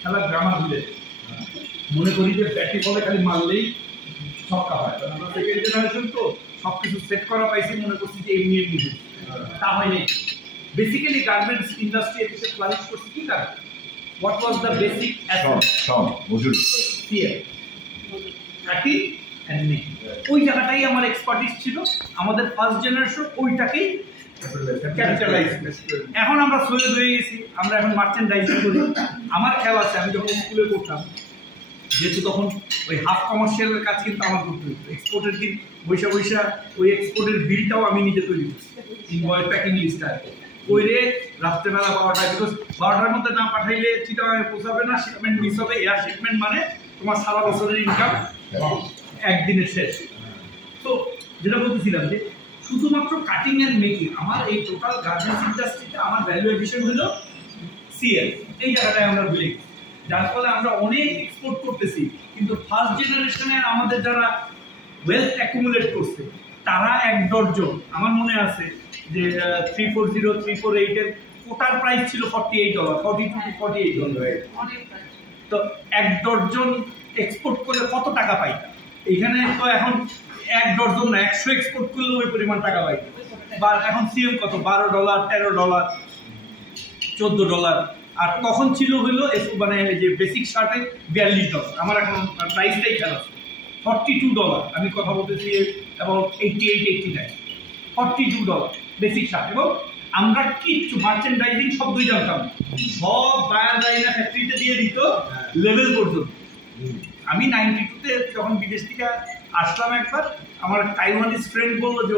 খেলা গ্রামার দিলে মনে করি যে ব্যাটি বলে খালি মারলেই ছক্কা হয়, কারণ আমরা সেকেন্ড জেনারেশন তো সবকিছু সেট করা পাইছি, মনে করছি যে এমনি এমনি তা হয়নি। বেসিক্যালি গার্মেন্টস ইন্ডাস্ট্রি এসে ফ্লারিশ করছে কি কারণ? What was the basic cutting and making, ওই জায়গাটাই আমার এক্সপার্টিস ছিল। আমাদের ফার্স্ট জেনারেশন ওইটাকেই ক্যাপিটালাইজ। এখন আমরা সৈয়দ হয়ে গেছি, আমরা এখন মার্চেন্ডাইজিং করি। আমার খেয়াল আছে আমি যখন স্কুলে করতাম, যেহেতু তখন ওই হাফ কমার্শিয়ালের কাজ কিন্তু আমার করতে হতো। এক্সপোর্টের দিন বৈশা বৈশা ওই এক্সপোর্টের বিলটাও আমি নিজে তৈরি করছি, ইনভয়েস প্যাকিং লিস্ট আর ওই রে রাত্রেবেলা 12টায়, বিকজ 12টার মধ্যে না পাঠাইলে চিটাগাঙে পৌঁছাবে না, শিপমেন্ট মিস হবে। এয়ার শিপমেন্ট মানে তোমার সারা বছরের ইনকাম একদিনের শেষ। তো যেটা বলতেছিলাম যে শুধুমাত্র কাটিং অ্যান্ড মেকিং, আমার এই টোটাল গার্মেন্টস ইন্ডাস্ট্রিতে আমার ভ্যালু এডিশন হলো সিএল, এই জায়গাটায় আমরা ভুলে গেছি। যার ফলে আমরা অনেক এক্সপোর্ট করতেছি, কিন্তু ফার্স্ট জেনারেশনে আমাদের যারা ওয়েলথ অ্যাকুমুলেট করছে তারা এক ডজন, আমার মনে আছে যে 340 348 এর কোটার প্রাইস ছিল $48, 42 to 48। তো এক ডজন এক্সপোর্ট করলে কত টাকা পাই? এখানে তো এখন এক ডজন না, 100 এক্সপোর্ট করলে ওই পরিমাণ টাকা পাই। বা এখন সিএম কত? $12, $13, $14। আর তখন ছিল হইলো মানে যে বেসিক শার্টে $42। আমার এখন প্রাইসটাই খেয়াল আছে, $42। আমি কথা বলতেছি অ্যাবাউট 88-89, $42 বেসিক শার্ট। এবং আমরা কিচ্ছু মার্চেন্ডাইজিং শব্দই জানতাম, সব বায়ার লাইনা ফ্যাক্টরিতে দিয়ে দিত লেভেল পর্যন্ত। আমি 92-তে যখন বিদেশ থেকে আসলাম একবার, আমার তাইওয়ানিজ ফ্রেন্ড বললো যে